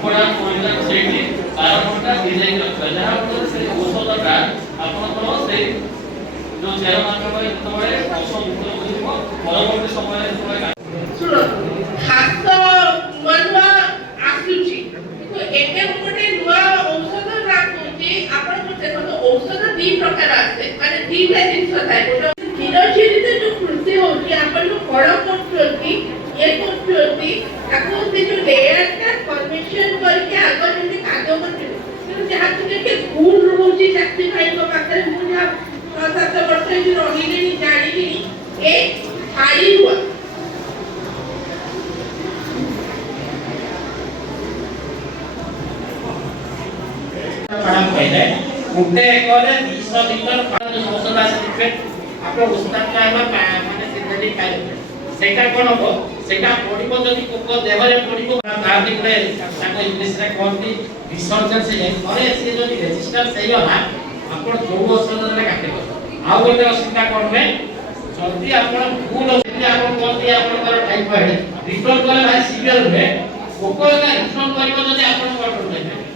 କୁକୁଡ଼ା କୋଇଲା ସେଇଠି 12 ଘଣ୍ଟା ଭିଜାଇ ରଖିବା ଯାହା ଫଳରେ ସେ ଔଷଧଟା ଆପଣଙ୍କର ସେଇ ଯୋଉ ଚେର ମାଧ୍ୟମରେ ଯେତେବେଳେ ଔଷଧ ଯିବ ପରବର୍ତ୍ତୀ ସମୟରେ ଯେତେବେଳେ ଶୁଣ ହାତ ମନୁଆ ଆସୁଛି ଏବେ ଗୋଟେ ନୂଆ ଔଷଧ ଲାଗୁଛି ଆପଣଙ୍କୁ ଦେଖନ୍ତୁ ଔଷଧ ଦି ପ୍ରକାର ଆସେ ମାନେ ଦିଟା ଜିନିଷ ଥାଏ ଗୋଟେ ଧୀରେ ଧୀରେ ଯୋଉ କୃଷି ହଉଛି ଆପଣ ଫଳ କରୁଛନ୍ତି ଇଏ କରୁଛନ୍ତି ତାକୁ ସେ ଯୋଉ ଲେୟରଟା ଫର୍ମେସନ କରିକି ଆଗ ଯେମିତି କାଦ କରୁଛନ୍ତି କିନ୍ତୁ ଯାହାକୁ ଟିକେ ଭୁଲ ରହୁଛି ଚାଷୀ ଭାଇଙ୍କ ପାଖରେ ମୁଁ ଯାହା 6-7 ବର୍ଷ ଏଠି ରହିଲିଣି ଜାଣିଲିଣି ଏ ଛାଡ଼ି ହୁଆ ଗୋଟେ ଏକରେ 200 ଲିଟର ପାଣି ଔଷଧ ଆସିବେ ଆପଣ ଉସ୍ତାଦ ଖାଇବା ମାନେ ସିନ୍ଥେଟିକ୍ ଖାଇବେ ସେଇଟା କ'ଣ ହବ ସେଇଟା ପଡ଼ିବ ଯଦି ପୋକ ଦେହରେ ପଡ଼ିବ ତା ଭିତରେ ତାକୁ ଇଂଲିଶରେ କହନ୍ତି ବିସର୍ଜନ ହେଇଯାଏ ଥରେ ସେ ଯଦି ରେଜିଷ୍ଟାନ୍ସ ହେଇଗଲା ଆପଣ ଯୋଉ ଔଷଧ ଦେଲେ କାଟିବ ଆଉ ଗୋଟେ ଅସୁବିଧା କ'ଣ ହୁଏ ଯଦି ଆପଣ ଭୁଲ ଔଷଧ ଆପଣ କହନ୍ତି ଆପଣଙ୍କର ଟାଇଫଏଡ୍ ରିଟର୍ନ କଲେ ଭାଇ ସିଭିୟର ହୁଏ ପୋକ ରିଟର୍ନ କରିବ ଯଦି ଆପଣ କଣ୍ଟ୍ରୋଲ ନେବେ